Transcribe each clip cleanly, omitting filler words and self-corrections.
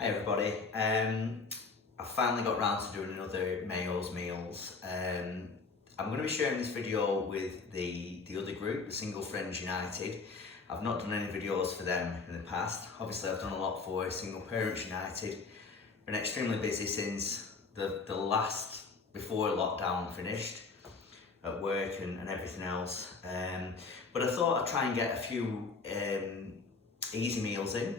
Hi everybody, I finally got round to doing another Mayoh's Meals. I'm going to be sharing this video with the other group, the Single Friends United. I've not done any videos for them in the past. Obviously I've done a lot for Single Parents United. Been extremely busy since the last, before lockdown finished, at work and everything else. But I thought I'd try and get a few easy meals in.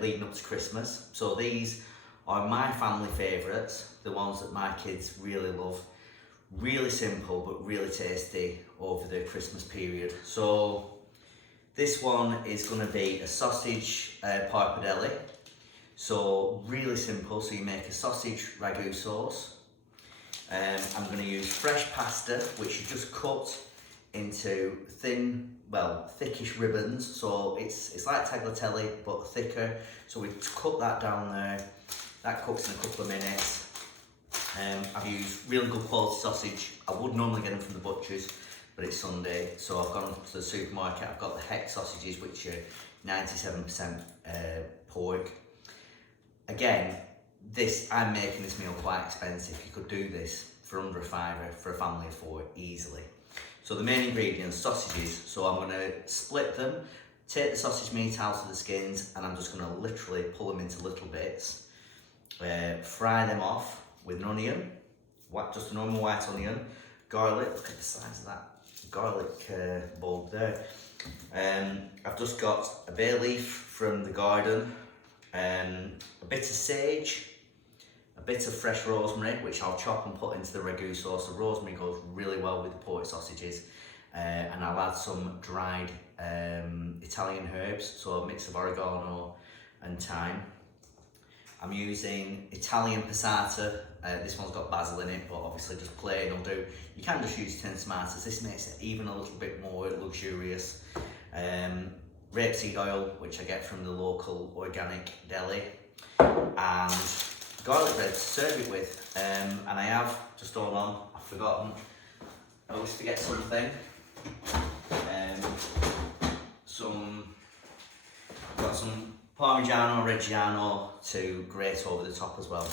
Leading up to Christmas. So these are my family favourites, the ones that my kids really love. Really simple but really tasty over the Christmas period. So this one is going to be a sausage pappardelle. So really simple, so you make a sausage ragu sauce. I'm going to use fresh pasta, which you just cut into thin, thickish ribbons. So it's like tagliatelle but thicker. So we cut that down there. That cooks in a couple of minutes. I've used really good quality sausage. I would normally get them from the butchers, but it's Sunday, so I've gone to the supermarket. I've got the Heck sausages, which are 97% pork. Again, I'm making this meal quite expensive. You could do this for under a fiver for a family of four easily. So the main ingredients, sausages. So I'm going to split them, take the sausage meat out of the skins, and I'm just going to literally pull them into little bits. Fry them off with an onion, just a normal white onion, garlic. Look at the size of that garlic bulb there. I've just got a bay leaf from the garden, a bit of sage, a bit of fresh rosemary, which I'll chop and put into the ragu sauce. The rosemary goes really well with the pork sausages, and I'll add some dried Italian herbs, so a mix of oregano and thyme. I'm using Italian passata. This one's got basil in it, but obviously just plain will do. You can just use tin tomatoes. This makes it even a little bit more luxurious. Rapeseed oil, which I get from the local organic deli, and garlic bread to serve it with. And I have, just hold on, I've forgotten. I always forget something. I've got some Parmigiano Reggiano to grate over the top as well.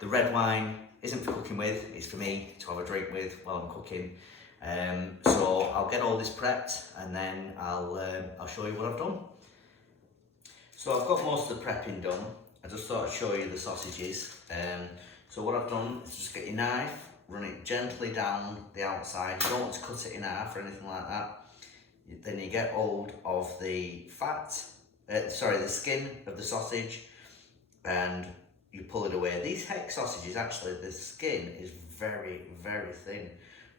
The red wine isn't for cooking with, it's for me to have a drink with while I'm cooking. So I'll get all this prepped and then I'll show you what I've done. So I've got most of the prepping done. I just thought I'd show you the sausages. So what I've done is just get your knife, run it gently down the outside. You don't want to cut it in half or anything like that. Then you get hold of the the skin of the sausage, and you pull it away. These Heck sausages, actually, the skin is very, very thin.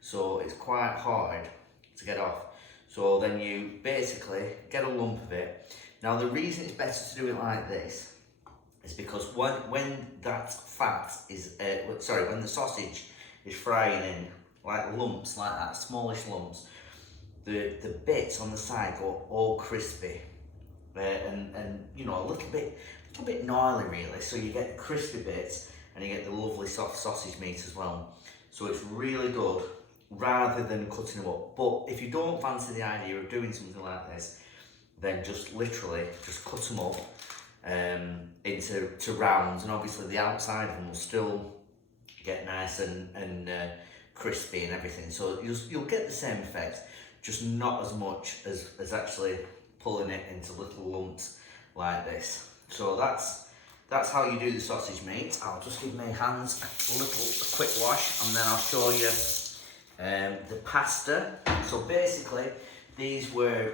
So it's quite hard to get off. So then you basically get a lump of it. Now the reason it's better to do it like this is because when that fat is, when the sausage is frying in like lumps like that, smallish lumps, the bits on the side go all crispy and you know a little bit gnarly really. So you get the crispy bits and you get the lovely soft sausage meat as well. So it's really good rather than cutting them up. But if you don't fancy the idea of doing something like this, then just literally just cut them up into rounds, and obviously the outside of them will still get nice and crispy and everything. So you'll get the same effect, just not as much as actually pulling it into little lumps like this. So that's how you do the sausage meat. I'll just give my hands a quick wash and then I'll show you the pasta. So basically these were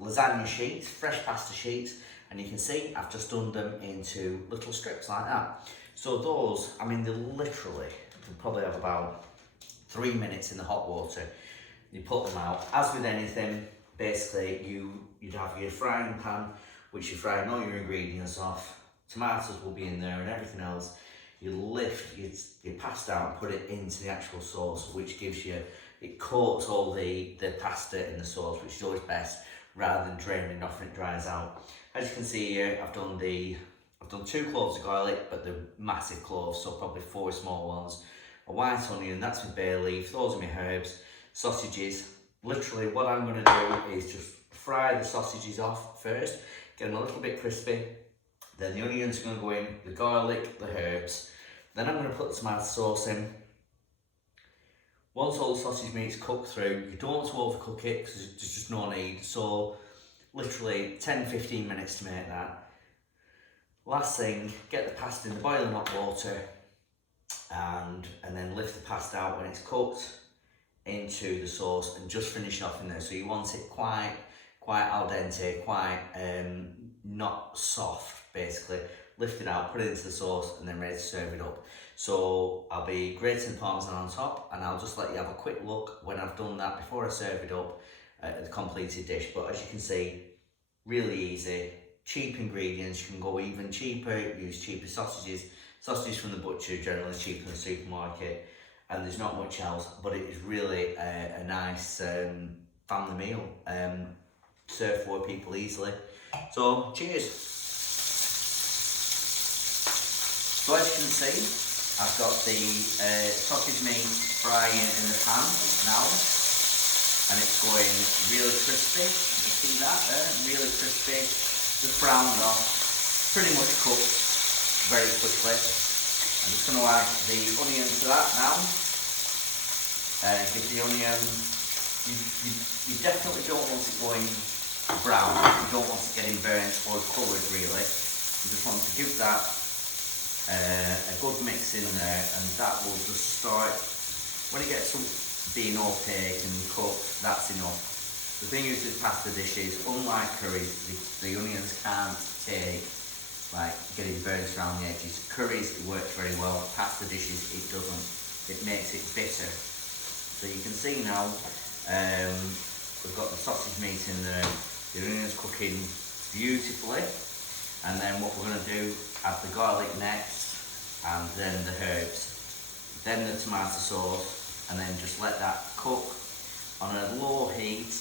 lasagna sheets, fresh pasta sheets, and you can see I've just done them into little strips like that. So those, I mean, they literally can probably have about 3 minutes in the hot water. You put them out. As with anything, basically you'd have your frying pan, which you're frying all your ingredients off. Tomatoes will be in there and everything else. You lift your pasta out and put it into the actual sauce, which gives you, it coats all the pasta in the sauce, which is always best, rather than draining off and it dries out. As you can see here, I've done 2 cloves of garlic, but they're massive cloves, so probably 4 small ones. A white onion, that's with bay leaf, those are my herbs. Sausages, literally what I'm going to do is just fry the sausages off first, get them a little bit crispy, Then the onions are going to go in, the garlic, the herbs. Then I'm going to put the tomato sauce in. Once all the sausage meat's cooked through, you don't want to overcook it because there's just no need. So literally 10-15 minutes to make that. Last thing, get the pasta in the boiling hot water and then lift the pasta out when it's cooked into the sauce and just finish off in there. So you want it quite al dente, quite not soft basically. Lift it out, put it into the sauce and then ready to serve it up. So I'll be grating the parmesan on top and I'll just let you have a quick look when I've done that before I serve it up at the completed dish. But as you can see, really easy, cheap ingredients. You can go even cheaper, use cheaper sausages. Sausages from the butcher generally cheaper than the supermarket, and there's not much else, but it is really a nice family meal. Serve 4 people easily. So cheers. So as you can see, I've got the sausage meat frying in the pan now, and it's going really crispy. You can see that there, really crispy, just browned off, pretty much cooked very quickly. I'm just going to add the onion to that now. Give the onion, you definitely don't want it going brown, you don't want it getting burnt or coloured really. You just want to give that a good mix in there, and that will just start, when it gets to being opaque and cooked, that's enough. The thing is with pasta dishes, unlike curries, the onions can't take like getting burnt around the edges. Curries, it works very well. Pasta dishes, it doesn't. It makes it bitter. So you can see now, we've got the sausage meat in there, the onions cooking beautifully. And then what we're going to do, add the garlic next, and then the herbs, then the tomato sauce, and then just let that cook on a low heat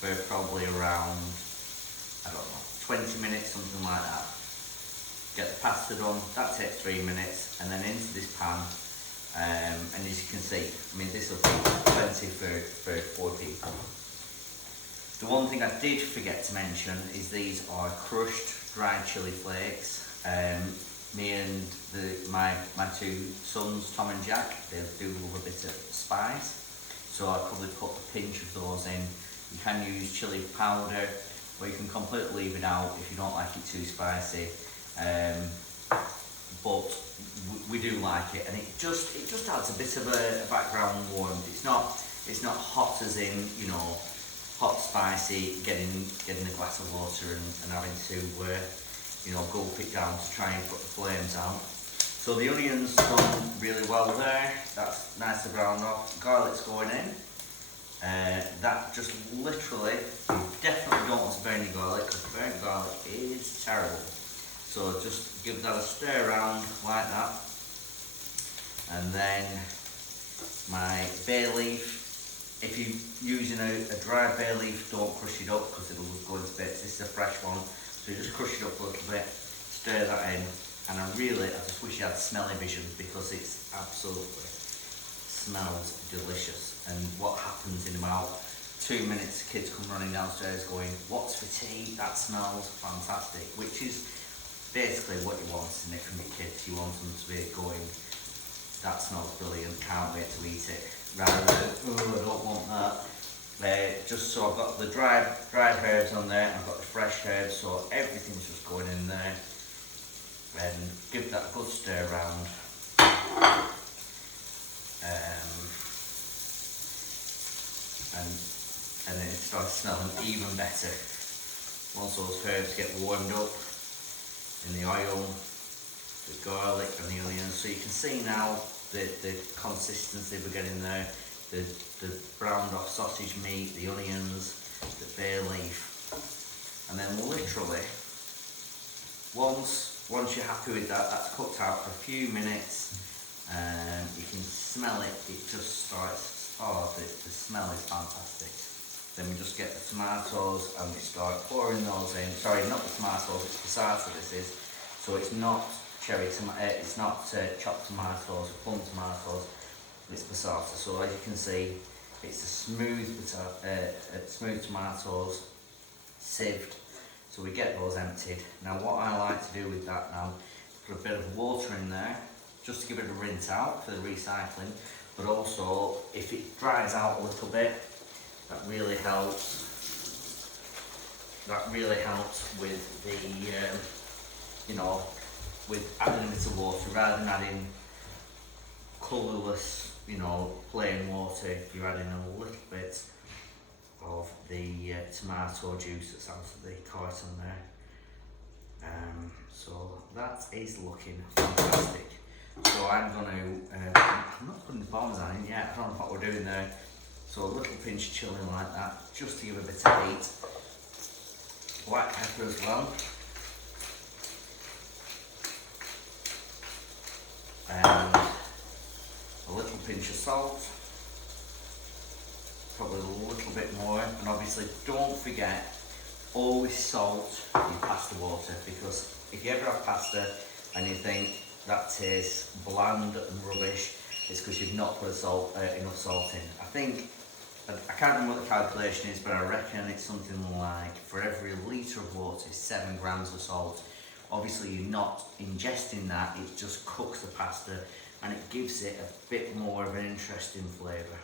for probably around, I don't know, 20 minutes, something like that. Get the pasta done, that takes 3 minutes, and then into this pan, and as you can see, I mean, this will be plenty for 4 people. The one thing I did forget to mention is these are crushed dried chili flakes. Me and my 2 sons, Tom and Jack, they do love a bit of spice, so I probably put a pinch of those in. You can use chili powder, or you can completely leave it out if you don't like it too spicy. But we do like it, and it just adds a bit of a background warmth. It's not hot as in, you know, hot spicy, getting a glass of water and having to you know, gulp it down to try and put the flames out. So the onions done really well there. That's nice and browned off. Garlic's going in. That just literally, you definitely don't want to burn your garlic, because burnt garlic is terrible. So just give that a stir around like that. And then my bay leaf. If you're using a dry bay leaf, don't crush it up because it'll go into bits. This is a fresh one, so you just crush it up a little bit, stir that in, and I just wish you had smelly vision, because it's absolutely smells delicious. And what happens in about 2 minutes, kids come running downstairs going, "What's for tea? That smells fantastic," which is basically what you want, isn't it, from your kids? You want them to be going, "That smells brilliant, can't wait to eat it," rather than, "Oh, I don't want that." Just so I've got the dried herbs on there, and I've got the fresh herbs, so everything's just going in there. And give that a good stir around. And then it starts smelling even better. Once those herbs get warmed up in the oil, the garlic and the onions, so you can see now the consistency we're getting there, the browned off sausage meat, the onions, the bay leaf, and then literally once you're happy with that, that's cooked out for a few minutes, and you can smell it. It just starts. Oh, the smell is fantastic. Then we just get the tomatoes and we start pouring those in. Sorry, not the tomatoes, it's passata. This is, so it's not it's not chopped tomatoes or plum tomatoes, it's passata. So as you can see, it's a smooth tomatoes, sieved, So we get those emptied. Now what I like to do with that now, put a bit of water in there, just to give it a rinse out for the recycling, but also if it dries out a little bit, that really helps. That really helps with the, with adding a bit of water rather than adding colourless, plain water. You're adding a little bit of the tomato juice that's out of the carton there. So that is looking fantastic. So I'm going to, I'm not putting the parmesan in yet, I don't know what we're doing there. So a little pinch of chilli like that, just to give a bit of heat. Black pepper as well. And a little pinch of salt. Probably a little bit more. And obviously don't forget, always salt your pasta water, because if you ever have pasta and you think that tastes bland and rubbish, it's because you've not put enough salt in. I can't remember what the calculation is, but I reckon it's something like for every litre of water, 7 grams of salt. Obviously you're not ingesting that, it just cooks the pasta and it gives it a bit more of an interesting flavour.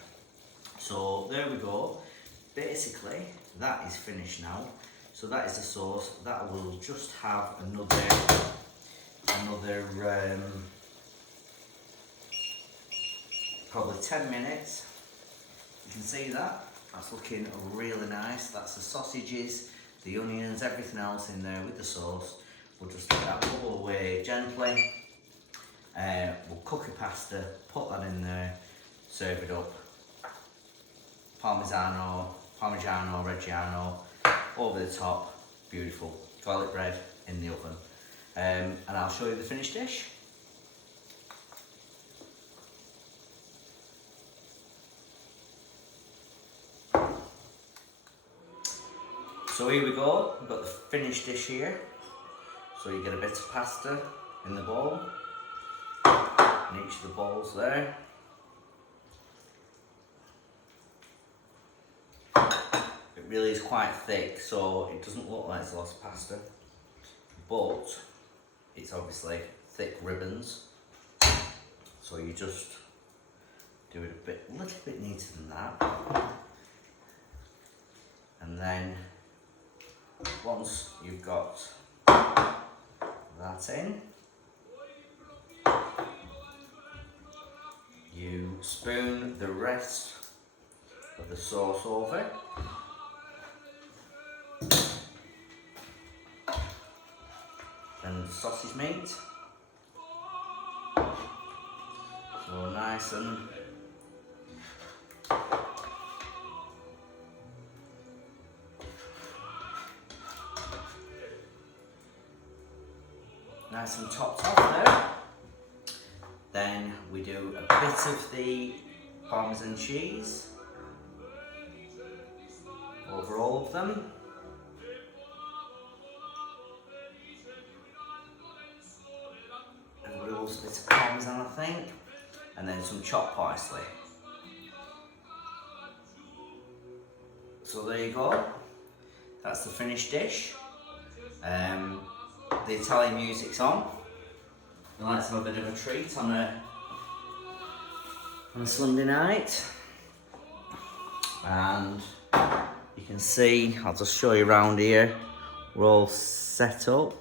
So there we go. Basically, that is finished now. So that is the sauce. That will just have another probably 10 minutes. You can see that's looking really nice. That's the sausages, the onions, everything else in there with the sauce. We'll just let that bubble away gently. We'll cook a pasta, put that in there, serve it up. Parmigiano, Reggiano, over the top, beautiful. Garlic bread in the oven. And I'll show you the finished dish. So here we go, we've got the finished dish here. So you get a bit of pasta in the bowl, in each of the bowls there. It really is quite thick, so it doesn't look like it's a lot of pasta, but it's obviously thick ribbons. So you just do it a little bit neater than that. And then once you've got that in, you spoon the rest of the sauce over. Then the sausage meat. So nice and topped off there. Then we do a bit of the Parmesan cheese over all of them. Everybody loves a bit of Parmesan, I think. And then some chopped parsley. So there you go. That's the finished dish. The Italian music's on. We like to have a bit of a treat on a Sunday night. And you can see, I'll just show you around here, we're all set up.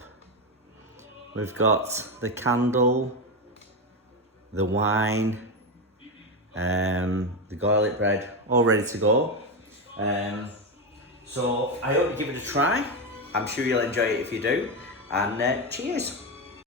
We've got the candle, the wine, the garlic bread, all ready to go. So I hope you give it a try. I'm sure you'll enjoy it if you do. And cheers.